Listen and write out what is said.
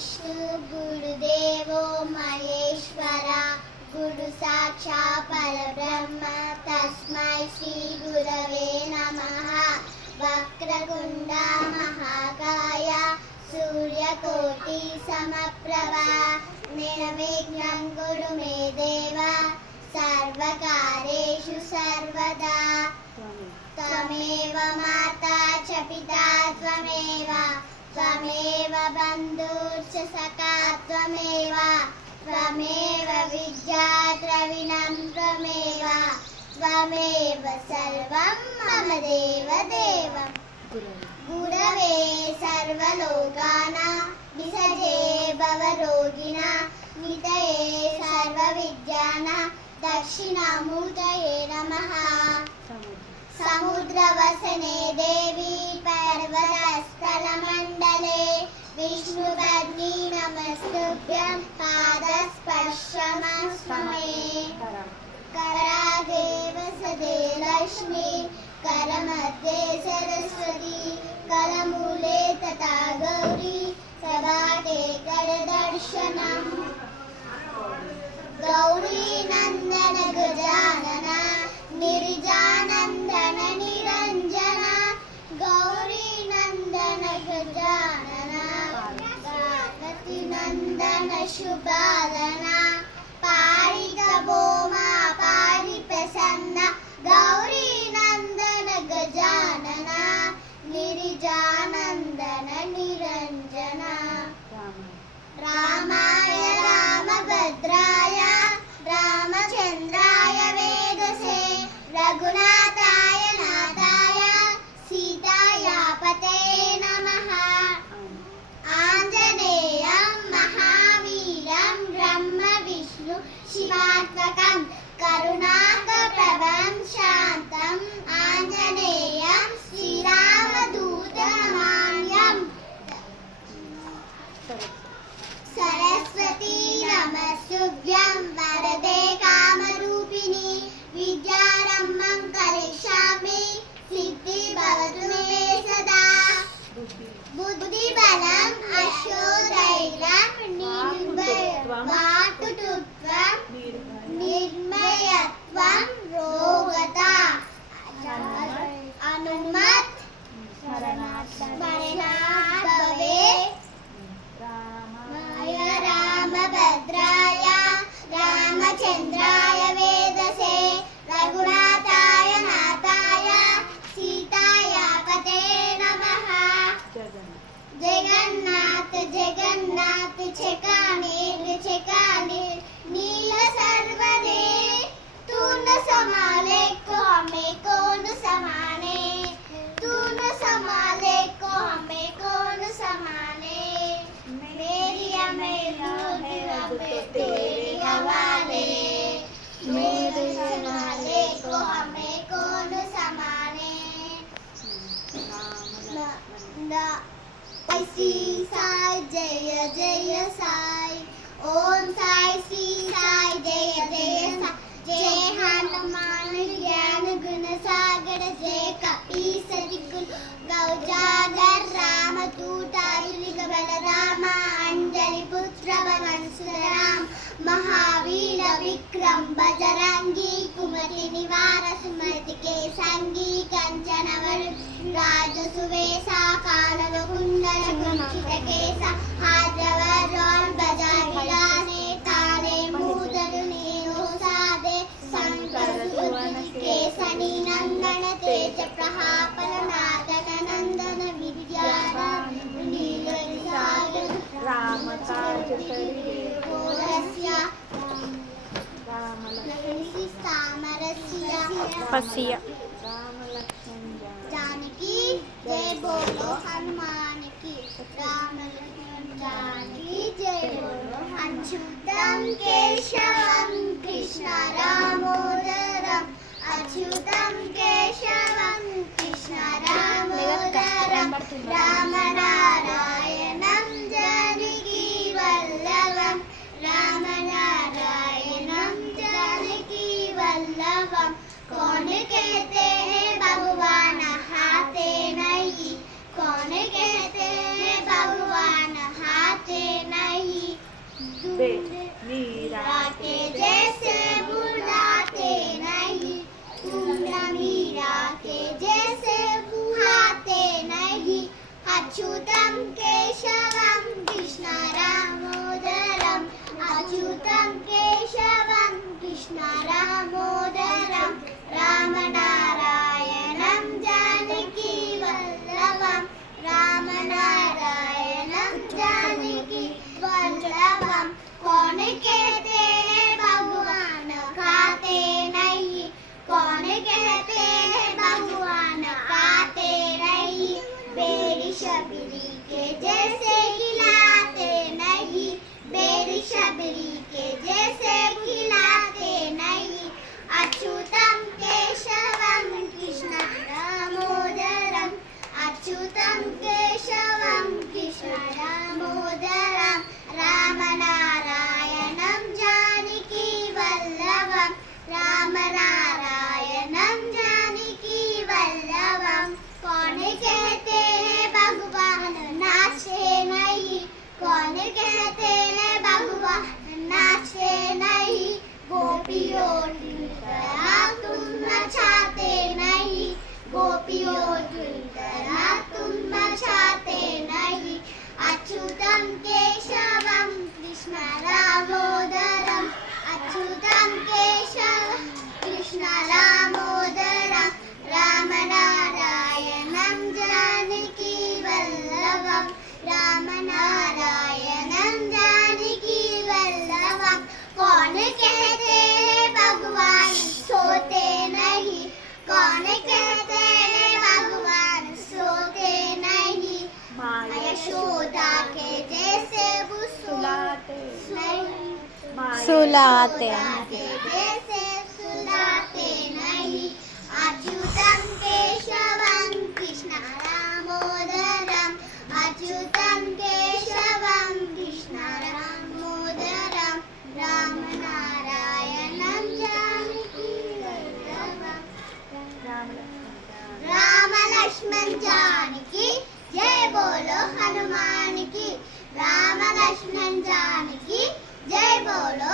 विष्णु गुरुदेवो महेश्वरा गुरु साक्षात् परब्रह्म तस्मै श्री गुरवे नमः। वक्रतुण्ड महाकाय सूर्यकोटि समप्रभा निर्विघ्नं कुरु मे देव सर्वकार्येषु सर्वदा। त्वमेव माता च पिता त्वमेव त्वमेव बन्धुश्च सखा त्वमेव त्वमेव विद्या द्रविणं त्वमेव त्वमेव सर्वं मम देवदेवम्। गुरवे सर्वलोकानां विसजे भवरोगिणां निधये सर्वविद्यानां दक्षिणामूर्तये नमः। समुद्रवसने देवी पर्वतस्थलमण्डले विष्णुपत्नी नमस्तुभ्यं पादस्पर्शमस्तु मे। कराग्रे वसते लक्ष्मी करमध्ये सरस्वती करमूले तथा गौरी सभागे करदर्शनम्। गौरी नंदन गजानना गिरिजानंदन निरंजना गौरी नंदन गजानना पार्वती नंदन शुभादना पारिक भौमा पारि प्रसन्ना गौरी नंदन गजानना गिरिजानंदन निरंजना। रामाय रामभद्राय रामचंद्राय वेदसे रघुनाथाय नाथाय सीतायापते नमः। आंजनेयं महावीरं ब्रह्म विष्णु शिवात्मकं करुणाकरप्रभं शान्तं आंजनेयं श्रीरामदूतनमाम्यहम्। सरस्वती नमस्तुभ्यं वरदे कामरूपिणी विद्यारम्भं करिष्यामि सिद्धि भवतु मे सदा। बुद्धिबलं यशोधैर्यं निर्भयत्वं निर्मयत्वं रोगता अनुमत् स्मरणात् भवे। रामभद्राय रामचंद्राय वेदसे रघुनाथाय नाथाय सीतायापते नमः। जगन्नाथ जगन्नाथ छकाने छकाने नील सर्वदे तू न संभाले को हमें कौन समाने तू न संभाले को हमें कौन समाने मेरी तेरे हवाले मेरे संभाले को हमें कौन समाने। श्री साई जय जय साई ओम साई श्री साई जय जय साई जय हनुमान ज्ञान गुण सागर जय कपीस तिलक गौजागर राम दूता बलराम अंजलि पुत्र पवन सुतराम महावीर विक्रम बजरंगी कुमति निवार सुमति के संगी कंचन राज सुवेशा कानन कुंडल कुंचित केसा हाजवर और बजा गिराने तारे मूदल नीरो सादे शंकर सुवन केसनी नंदन तेज प्रहापन नादन नंदन विद्याराम नील सागर राम काज करिए पसिया जानकी जय बोलो हनुमान की राम जानकी जय बोलो। अच्युतं केशवं कृष्ण रामोदरम् अच्युतं केशवं कृष्ण रामोदरम् राम नारायणं जानकी वल्लभं राम नारायणं जानकी वल्लभं। कौन कहते हैं भगवान हाथे नहीं कौन कहते हैं भगवान हाथे नहीं। सुलाते जैसे सुलाते नहीं अच्युतं केशवं कृष्ण दामोदरम् अच्युतं केशवं कृष्ण दामोदरम् रामनारायणं जानकी वल्लभम् राम लक्ष्मण जानकी जय बोलो हनुमान की राम लक्ष्मण जानकी जय बोलो